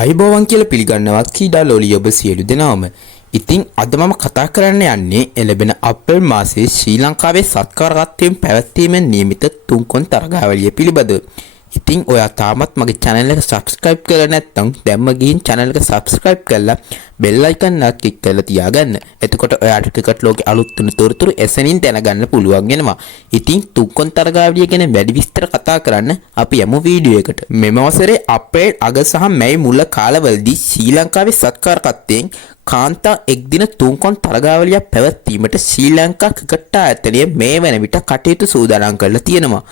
ආයුබෝවන් කියලා පිළිගන්නවා කීඩා ලෝලිය ඔබ සියලු දෙනාම. ඉතින් අද මම කතා කරන්න යන්නේ එළඹෙන අප්‍රේල් මාසයේ ශ්‍රී ලංකාවේ සත්කාරකත්වයෙන් පැවැත්වීමෙන් නියමිත තුන්කොන් තරගාවලිය පිළිබඳව. ඉතින් ඔයා තාමත් මගේ channel එක subscribe කරලා නැත්නම් දැම්ම ගිහින් channel එක subscribe කරලා bell icon එක click කරලා තියාගන්න. එතකොට ඔයාට ක්‍රිකට් ලෝකේ අලුත් තොරතුරු එසනින් දැනගන්න පුළුවන් වෙනවා. ඉතින් තුන්කොන් තරගාවලිය ගැන වැඩි විස්තර කතා කරන්න අපි යමු වීඩියෝ එකට. මෙම වසරේ අප්‍රේල් අග සහ මැයි මුල කාලවලදී ශ්‍රී ලංකාවේ සත්කාරකත්වයෙන් කාන්තා එක් දින තුන්කොන් තරගාවලියක් පැවැත්වීමට ශ්‍රී ලංකා ක්‍රිකට් ආයතනය මේ වන විට කටයුතු සූදානම් කරලා තියෙනවා.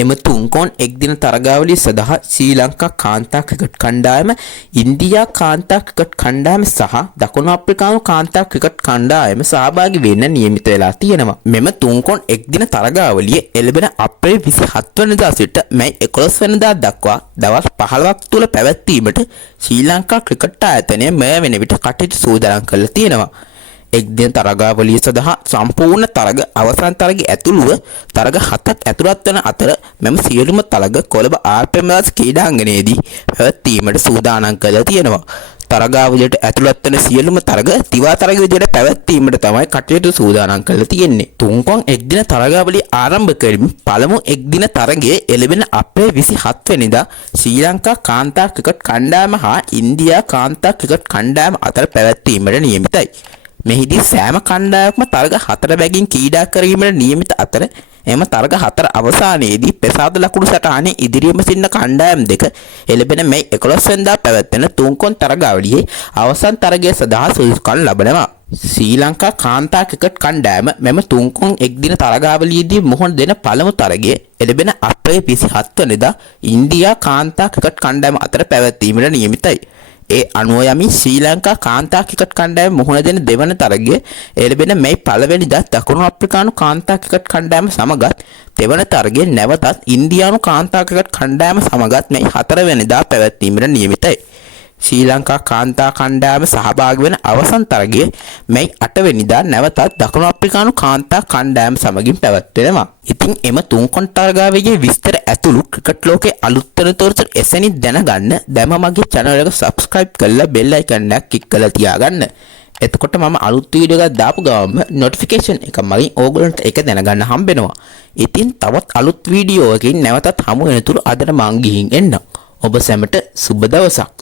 එම තුන්කොන් එක් දින තරගාවලිය සඳහා ශ්‍රී ලංකා කාන්තා ක්‍රිකට් කණ්ඩායම, ඉන්දියා කාන්තා ක්‍රිකට් කණ්ඩායම සහ දකුණු අප්‍රිකානු කාන්තා ක්‍රිකට් කණ්ඩායම සහභාගී වෙන්න නියමිත වෙලා තියෙනවා. මෙම තුන්කොන් එක් දින තරගාවලිය එළඹෙන අප්‍රේල් 27 වෙනිදා සිට මැයි 11 වෙනිදා දක්වා දවස් 15ක් තුල පැවැත්වීමට ශ්‍රී ලංකා ක්‍රිකට් ආයතනය මේ වෙන විට කටයුතු සූදානම් කරලා තියෙනවා. එක් දින තරගාවලිය සඳහා සම්පූර්ණ තරග අවසන් තරගය ඇතුළුව තරග 7ක් ඇතුළත් වන අතර මෙම සියලුම තරග කොළඹ ආර්.පී.එම්.දාස් ක්‍රීඩාංගණයේදී පැවැත්වීමට සූදානම් කරලා තියෙනවා. තරගාවලියට ඇතුළත් වන සියලුම තරග දිවා තරග විදිහට පැවැත්වීමට තමයි කටයුතු සූදානම් කරලා තියෙන්නේ. තුන්කොන් එක් දින තරගාවලිය ආරම්භ කරමින් පළමු එක් දින තරගයේ එළඹෙන අප්‍රේල් 27 වෙනිදා ශ්‍රී ලංකා කාන්තා ක්‍රිකට් කණ්ඩායම හා ඉන්දියා කාන්තා ක්‍රිකට් කණ්ඩායම අතර පැවැත්වීමට නියමිතයි. මෙහිදී සෑම කණ්ඩායමක්ම තරග 4 බැගින් ක්‍රීඩා කිරීමට නියමිත අතර එම තරග 4 අවසානයේදී ප්‍රසාද ලකුණු සටහනේ ඉදිරියේම සිටින කණ්ඩායම් දෙක එළඹෙන මැයි 11 වෙනිදා පැවැත්වෙන තුන්කොන් තරගාවලියේ අවසන් තරගය සඳහා සුදුසුකම් ලබනවා. ශ්‍රී ලංකා කාන්තා ක්‍රිකට් කණ්ඩායම මෙම තුන්කොන් එක් දින තරගාවලියේදී මුහුණ දෙන පළමු තරගය එළඹෙන අප්‍රේල් 27 වෙනිදා ඉන්දියා කාන්තා ක්‍රිකට් කණ්ඩායම අතර පැවැත්වීමට නියමිතයි. ඒ අනුව යමින් ශ්‍රී ලංකා කාන්තා ක්‍රිකට් කණ්ඩායම මුහුණ දෙන දෙවන තරගය එළඹෙන මැයි 1 වෙනිදා දකුණු අප්‍රිකානු කාන්තා ක්‍රිකට් කණ්ඩායම සමගත් දෙවන තරගය නැවතත් ඉන්දියානු කාන්තා ක්‍රිකට් කණ්ඩායම සමගත් මැයි 4 වෙනිදා පැවැත්වීමට නියමිතයි. ශ්‍රී ලංකා කාන්තා කණ්ඩායම සහභාගී වන අවසන් තරගය මැයි 8 වෙනිදා නැවතත් දකුණු අප්‍රිකානු කාන්තා කණ්ඩායම සමගින් පැවැත්වෙනවා. ඉතින් එම තුන්කොන් තරගාවලියේ විස්තර ඇතුළු ක්‍රිකට් ලෝකයේ අලුත් තොරතුරු එසැනින් දැනගන්න දැම මගේ channel එක subscribe කරලා bell icon එක click කරලා තියාගන්න. එතකොට මම අලුත් වීඩියෝ එකක් දාපු ගමන්ම notification එක මගින් ඕගොල්ලන්ට ඒක දැනගන්න හම්බෙනවා. ඉතින් තවත් අලුත් වීඩියෝ එකකින් නැවතත් හමු වෙනතුරු අදට මං ගිහින් එන්නම්. ඔබ සැමට සුබ දවසක්.